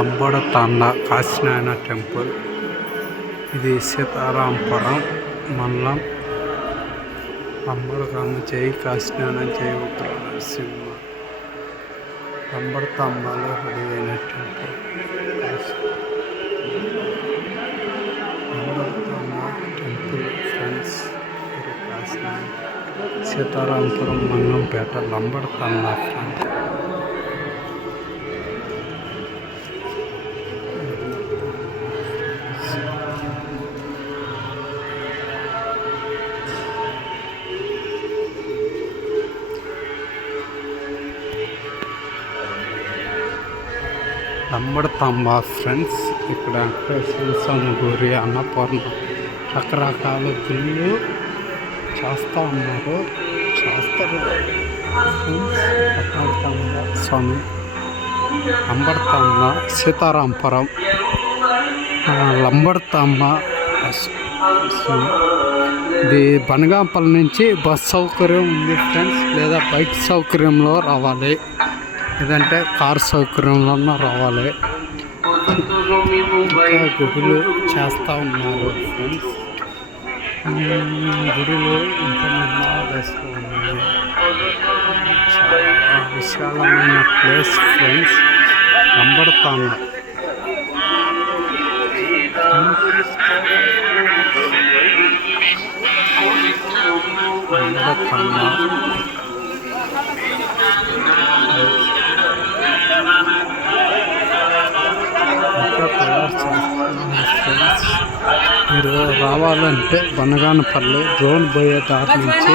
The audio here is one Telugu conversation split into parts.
లంబడతాండ కాశీనారాయణ టెంపుల్. ఇది సీతారాంపురం మండలం. లంబడతాండ జై కాశీనారాయణ జై ఉగ్ర నరసింహ. లంబడతాండలో రెడీ అయిన temple. Lambadathanda temple friends. Kashinarayana Seetharampuram Mangampeta Lambadathanda friends. లంబడతాంబ ఫ్రెండ్స్. ఇక్కడ వెంకటేశ్వర స్వామి గుడి, అన్నపూర్ణ రకరకాల గుళ్ళు చేస్తారు. లంబడతాంబ స్వామి. లంబడతాంబ సీతారాంపురం లంబడతాంబ. ఇది బనగాంపల్లి నుంచి బస్ సౌకర్యం ఉంది ఫ్రెండ్స్, లేదా బైక్ సౌకర్యంలో రావాలి, లేదంటే కార్ సౌకర్యంలో రావాలి. గుడులు చేస్తూ ఉన్నారు ఫ్రెండ్స్. గుడులు ఇంకా దశలో ఉన్నాయి. చాలా విశాలమైన ప్లేస్ ఫ్రెండ్స్. లంబడతాండ మీరు రావాలంటే బనగానపల్లి డ్రోన్ పోయే దారి నుంచి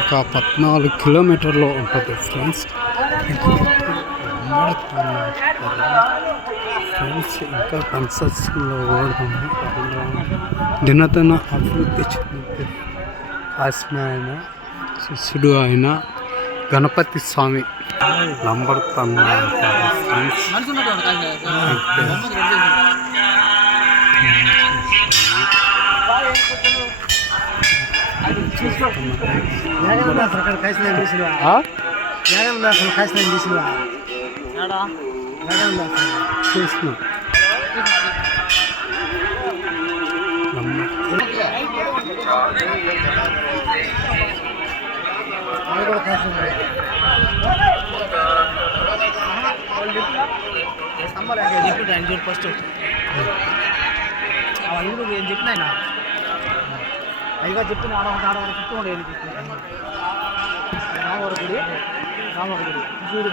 ఒక 14 కిలోమీటర్లో ఉంటుంది ఫ్రెండ్స్. ఫ్రెండ్స్ ఇంకా కన్స్ట్రక్షన్లో కూడా దినదిన అభివృద్ధి చెందుతుంది. కాశీనారాయణ శిష్యుడు అయిన గణపతి స్వామి లంబడతాండ ఫ్రెండ్స్. ఫస్ట్ అవన్నీ నేను చెప్పిన అయిగా చెప్పిన ఆడవరకు చెప్తుండే రామవరకుడి చూడు